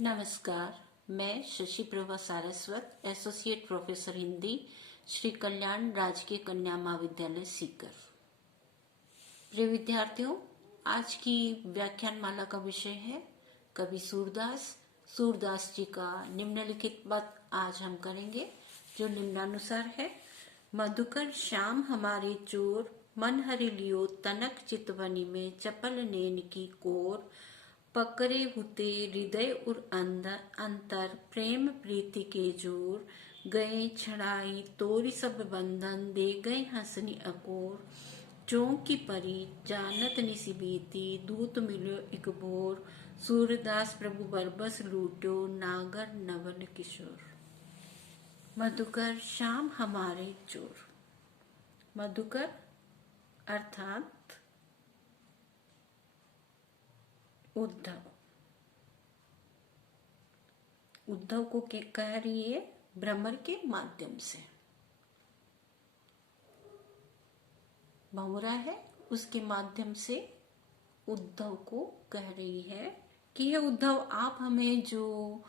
नमस्कार। मैं Shashi Prabha Saraswat, associate professor Hindi, Shri Kalyan राजकीय कन्या महाविद्यालय सीकर। प्रिय विद्यार्थियों, आज की व्याख्यान माला का विषय है कवि सूरदास। सूरदास जी का निम्नलिखित बात आज हम करेंगे, जो निम्नानुसार है। मधुकर श्याम हमारे चोर, मन हरि लियो तनक चितवनी में चपल नैन की कोर। पकड़े हुते हृदय और अंतर प्रेम प्रीति के जोर। गए छड़ाई तोरी सब बंधन, दे गए हंसनी अकोर। चौंकी परी जानत निसी बीती, दूत मिलो एक भोर। सूरदास प्रभु बरबस लूटो, नागर नवल किशोर। मधुकर श्याम हमारे चोर। मधुकर अर्थात उद्धव। उद्धव को कह रही है भ्रमर के माध्यम से। भंवरा है, उसके माध्यम से उद्धव को कह रही है कि हे उद्धव, आप हमें जो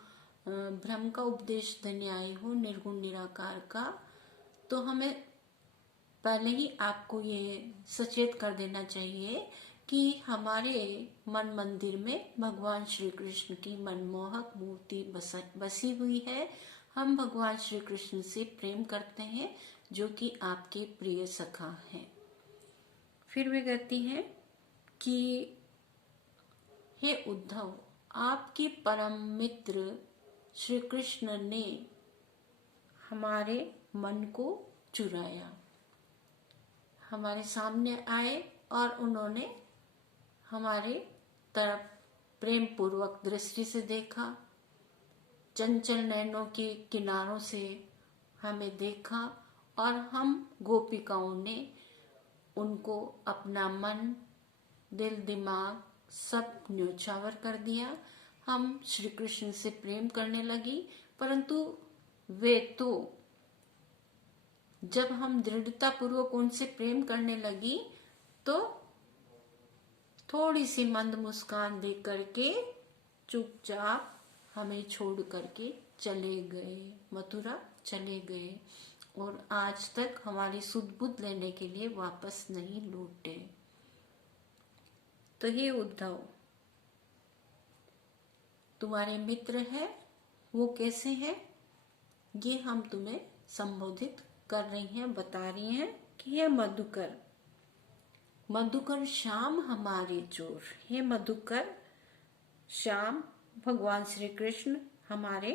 भ्रम का उपदेश देने आए हो निर्गुण निराकार का, तो हमें पहले ही आपको ये सचेत कर देना चाहिए कि हमारे मन मंदिर में भगवान श्री कृष्ण की मनमोहक मूर्ति बसी हुई है। हम भगवान श्री कृष्ण से प्रेम करते हैं, जो कि आपके प्रिय सखा हैं। फिर वे कहती हैं कि हे उद्धव, आपके परम मित्र श्री कृष्ण ने हमारे मन को चुराया। हमारे सामने आए और उन्होंने हमारे तरफ प्रेम पूर्वक दृष्टि से देखा, चंचल नैनों के किनारों से हमें देखा, और हम गोपिकाओं ने उनको अपना मन, दिल, दिमाग सब न्योछावर कर दिया। हम श्री कृष्ण से प्रेम करने लगी, परंतु वे तो जब हम दृढ़ता पूर्वक उनसे प्रेम करने लगी तो थोड़ी सी मंद मुस्कान दे करके चुपचाप हमें छोड़ करके चले गए, मथुरा चले गए, और आज तक हमारी सुध बुध लेने के लिए वापस नहीं लौटे। तो हे उद्धव, तुम्हारे मित्र है, वो कैसे हैं, ये हम तुम्हें संबोधित कर रही हैं, बता रही हैं कि हे मधुकर, मधुकर श्याम हमारे चोर। हे मधुकर, श्याम भगवान श्री कृष्ण हमारे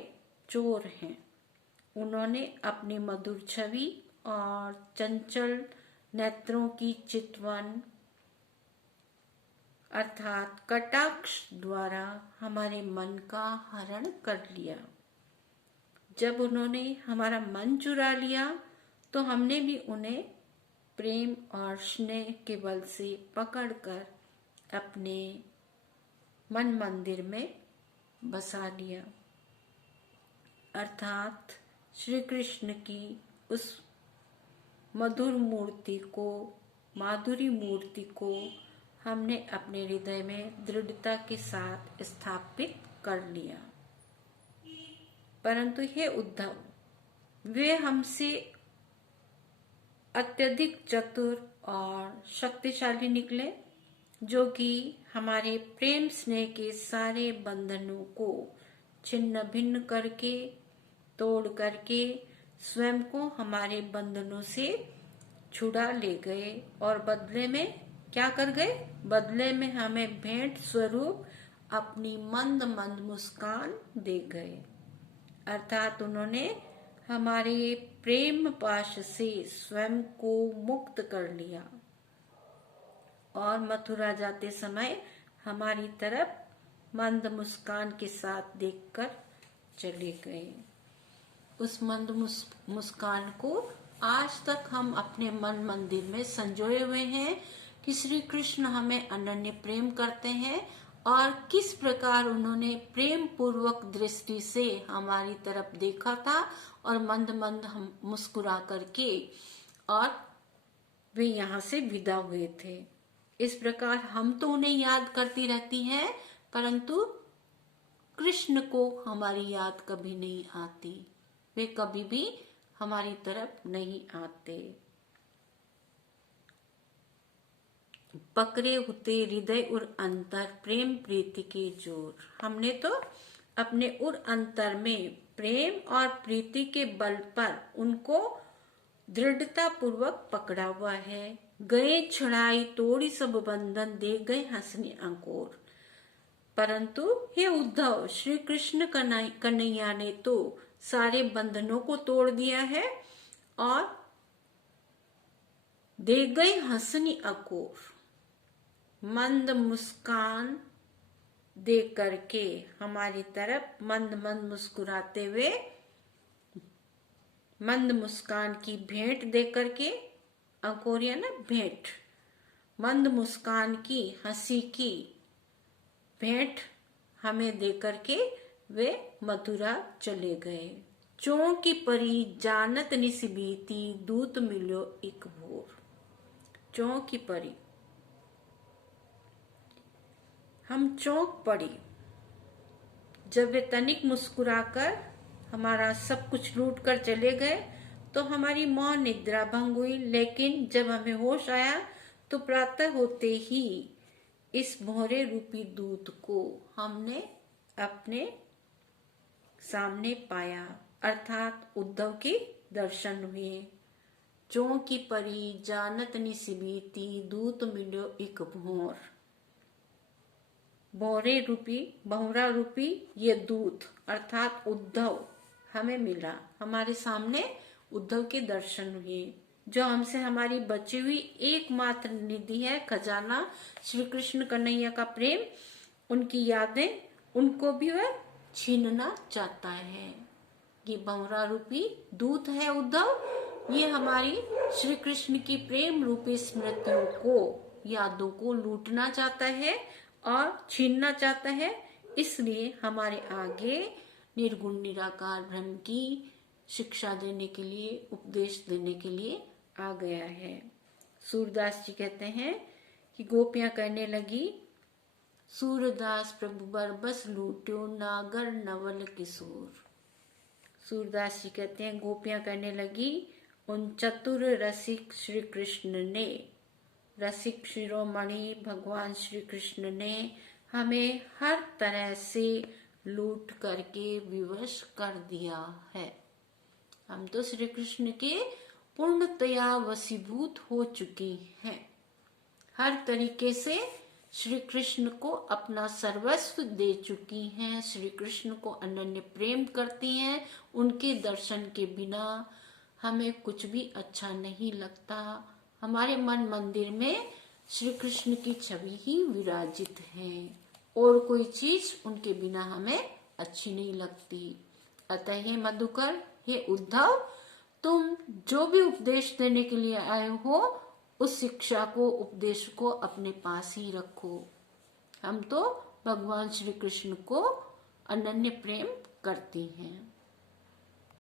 चोर हैं। उन्होंने अपनी मधुर छवि और चंचल नेत्रों की चितवन अर्थात कटाक्ष द्वारा हमारे मन का हरण कर लिया। जब उन्होंने हमारा मन चुरा लिया तो हमने भी उन्हें प्रेम और स्नेह के बल से पकड़कर अपने मन मंदिर में बसा लिया। अर्थात श्री कृष्ण की उस मधुर मूर्ति को, माधुरी मूर्ति को हमने अपने हृदय में दृढ़ता के साथ स्थापित कर लिया। परंतु हे उद्धव, वे हमसे अत्यधिक चतुर और शक्तिशाली निकले, जो कि हमारे प्रेम स्नेह के सारे बंधनों को छिन्न भिन्न करके, तोड़ करके स्वयं को हमारे बंधनों से छुड़ा ले गए, और बदले में क्या कर गए? बदले में हमें भेंट स्वरूप अपनी मंद मंद मुस्कान दे गए। अर्थात उन्होंने हमारे प्रेम पाश से स्वयं को मुक्त कर लिया और मथुरा जाते समय हमारी तरफ मंद मुस्कान के साथ देखकर चले गए। उस मंद मुस्कान को आज तक हम अपने मन मंदिर में संजोए हुए हैं कि श्री कृष्ण हमें अनन्य प्रेम करते हैं, और किस प्रकार उन्होंने प्रेम पूर्वक दृष्टि से हमारी तरफ देखा था और मंद मंद हम मुस्कुरा करके और वे यहाँ से विदा हुए थे। इस प्रकार हम तो उन्हें याद करती रहती हैं, परंतु कृष्ण को हमारी याद कभी नहीं आती, वे कभी भी हमारी तरफ नहीं आते। पकड़े होते हृदय और अंतर प्रेम प्रीति के जोर। हमने तो अपने उर अंतर में प्रेम और प्रीति के बल पर उनको दृढ़ता पूर्वक पकड़ा हुआ है। गए छुड़ाई तोड़ी सब बंधन, दे गए हंसने अंकुर। परंतु हे उद्धव, श्री कृष्ण कन्हैया ने तो सारे बंधनों को तोड़ दिया है और दे गए हंसनी अंकुर। मंद मुस्कान दे करके हमारी तरफ मंद मंद मुस्कुराते हुए, मंद मुस्कान की भेंट दे करके, अंकुर या ना भेंट, मंद मुस्कान की हंसी की भेंट हमें दे करके वे मथुरा चले गए। चों की परी जानत निसिबीती, दूत मिलो एक भोर। चों की परी, हम चौंक पड़ी जब वे तनिक मुस्कुराकर हमारा सब कुछ लूट कर चले गए, तो हमारी मौन निद्रा भंग हुई। लेकिन जब हमें होश आया तो प्रातः होते ही इस भौरे रूपी दूत को हमने अपने सामने पाया, अर्थात उद्धव के दर्शन हुए। चों की परी जानत निसिबीती, दूत मिलो एक भौर। बहुरा रूपी ये दूत अर्थात उद्धव हमें मिला, हमारे सामने उद्धव के दर्शन हुए, जो हमसे हमारी बची हुई एकमात्र निधि है, खजाना श्री कृष्ण कन्हैया का प्रेम, उनकी यादें, उनको भी वह छीनना चाहता है। ये बहुरा रूपी दूत है उद्धव, ये हमारी श्री कृष्ण की प्रेम रूपी स्मृतियों को, यादों को लूटना चाहता है और छीनना चाहता है। इसलिए हमारे आगे निर्गुण निराकार ब्रह्म की शिक्षा देने के लिए, उपदेश देने के लिए आ गया है। सूरदास जी कहते हैं कि गोपियां कहने लगी, सूरदास प्रभु बरबस लूट्यो, नागर नवल किशोर। सूरदास जी कहते हैं गोपियां कहने लगी, उन चतुर रसिक श्री कृष्ण ने, रसिक शिरोमणि भगवान श्री कृष्ण ने हमें हर तरह से लूट करके विवश कर दिया है। हम तो श्री कृष्ण के पूर्णतया वशीभूत हो चुके हैं। हर तरीके से श्री कृष्ण को अपना सर्वस्व दे चुकी हैं, श्री कृष्ण को अनन्य प्रेम करती हैं। उनके दर्शन के बिना हमें कुछ भी अच्छा नहीं लगता। हमारे मन मंदिर में श्री कृष्ण की छवि ही विराजित है और कोई चीज उनके बिना हमें अच्छी नहीं लगती। अतः हे मधुकर, हे उद्धव, तुम जो भी उपदेश देने के लिए आए हो, उस शिक्षा को, उपदेश को अपने पास ही रखो। हम तो भगवान श्री कृष्ण को अनन्य प्रेम करती हैं।